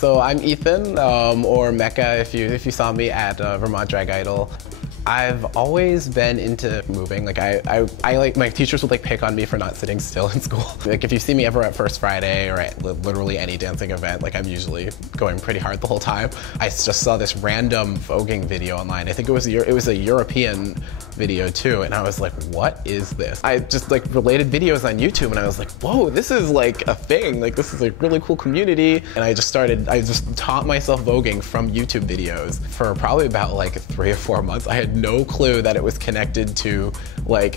So I'm Ethan, or Mecca if you saw me at Vermont Drag Idol. I've always been into moving. Like I like, my teachers would like pick on me for not sitting still in school. Like if you see me ever at First Friday or at literally any dancing event, like I'm usually going pretty hard the whole time. I just saw this random voguing video online. I think it was a European video too, and I was like, what is this? I just like related videos on YouTube, and I was like, whoa, this is like a thing. Like this is a really cool community. And I just taught myself voguing from YouTube videos for probably about like 3 or 4 months. I had no clue that it was connected to I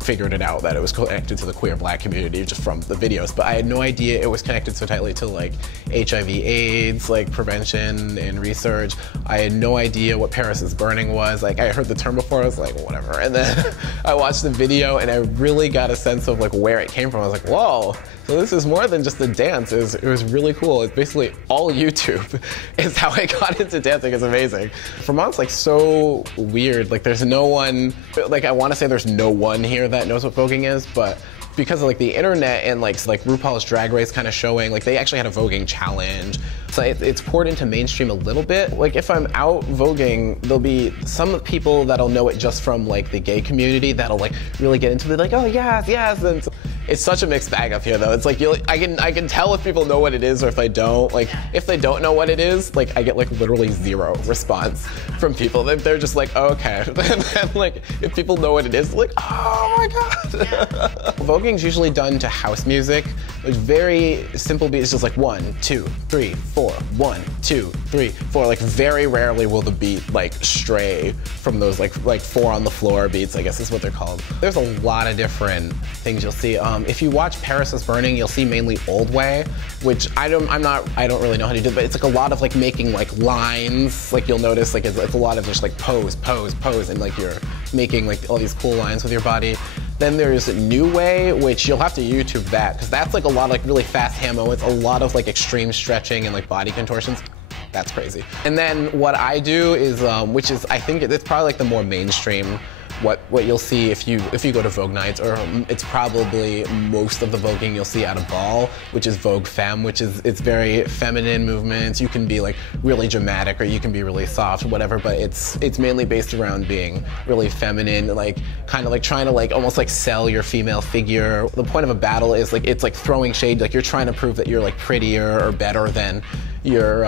figured it out that it was connected to the queer black community just from the videos, but I had no idea it was connected so tightly to like HIV/AIDS, like prevention and research. I had no idea what Paris is Burning was. Like I heard the term before, I was like, whatever. And then I watched the video and I really got a sense of like where it came from. I was like, whoa, so this is more than just a dance. It was really cool. It's basically all YouTube is how I got into dancing. It's amazing. Vermont's like so weird. Like there's no one, like I want to say there's no one here that knows what voguing is, but because of like the internet and like RuPaul's Drag Race kind of showing, like they actually had a voguing challenge. So it's poured into mainstream a little bit. Like if I'm out voguing, there'll be some people that'll know it just from like the gay community that'll like really get into it, like, oh yes, yes. And it's such a mixed bag up here though. It's like, I can tell if people know what it is or if they don't. Like if they don't know what it is, like I get like literally 0 response from people. They're just like, oh, okay. And then like if people know what it is, like, oh my God. Voguing's usually done to house music. It's very simple beats, just like 1, 2, 3, 4, 1, 2, 3, 4. Like very rarely will the beat like stray from those like 4 on the floor beats, I guess is what they're called. There's a lot of different things you'll see. If you watch Paris is Burning, you'll see mainly old way, which I don't really know how to do, but it's like a lot of like making like lines. Like you'll notice like it's a lot of just like pose, pose, pose, and like you're making like all these cool lines with your body. Then there's New Way, which you'll have to YouTube that, because that's like a lot of like really fast hamo. It's a lot of like extreme stretching and like body contortions. That's crazy. And then what I do is, which is, I think it's probably like the more mainstream, what you'll see if you go to Vogue nights, or it's probably most of the voguing you'll see at a ball, which is Vogue Femme, which is, it's very feminine movements. You can be like really dramatic or you can be really soft, whatever, but it's mainly based around being really feminine, like kind of like trying to like almost like sell your female figure. The point of a battle is like, it's like throwing shade, like you're trying to prove that you're like prettier or better than your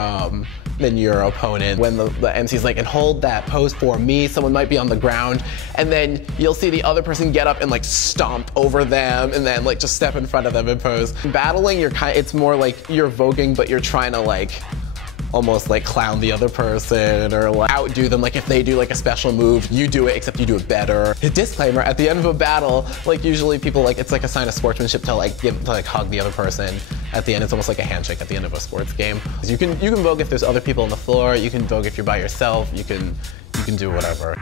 opponent. When the MC's like, and hold that pose for me, someone might be on the ground, and then you'll see the other person get up and like stomp over them, and then like just step in front of them and pose. Battling, it's more like you're voguing, but you're trying to like almost like clown the other person or like outdo them. Like if they do like a special move, you do it, except you do it better. A disclaimer, at the end of a battle, like usually people like, it's like a sign of sportsmanship to like hug the other person. At the end, it's almost like a handshake at the end of a sports game. You can vogue if there's other people on the floor, you can vogue if you're by yourself, you can do whatever.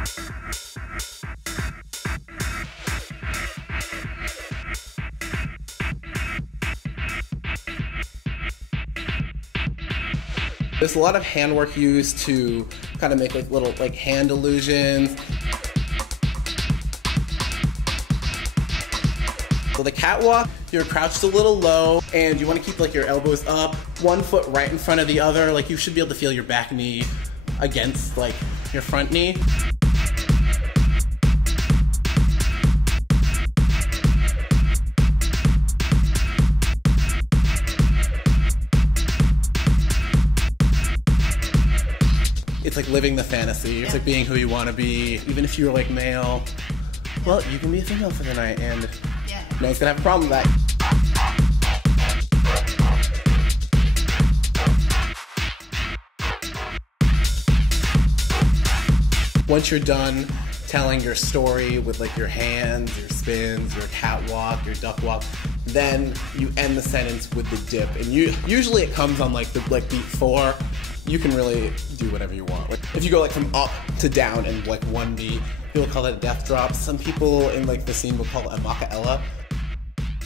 There's a lot of handwork used to kind of make like little like hand illusions. So the catwalk, you're crouched a little low and you want to keep like your elbows up, 1 foot right in front of the other. Like you should be able to feel your back knee against like your front knee. It's like living the fantasy. It's like being who you want to be. Even if you're like male, well, you can be a female for the night and no one's gonna have a problem with that. Once you're done telling your story with like your hands, your spins, your catwalk, your duck walk, then you end the sentence with the dip. And usually it comes on like beat 4. You can really do whatever you want. Like if you go like from up to down in like 1 beat, people call that a death drop. Some people in like the scene will call it a Mecca.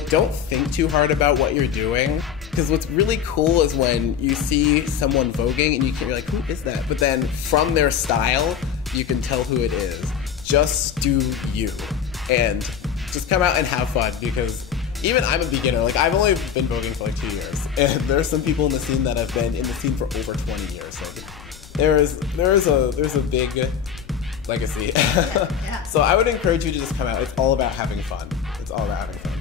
Don't think too hard about what you're doing, because what's really cool is when you see someone voguing and you're like, who is that? But then from their style, you can tell who it is. Just do you, and just come out and have fun, because Even I'm a beginner. Like, I've only been voguing for like 2 years, and there are some people in the scene that have been in the scene for over 20 years. So there's a big legacy. Yeah. So I would encourage you to just come out. It's all about having fun. It's all about having fun.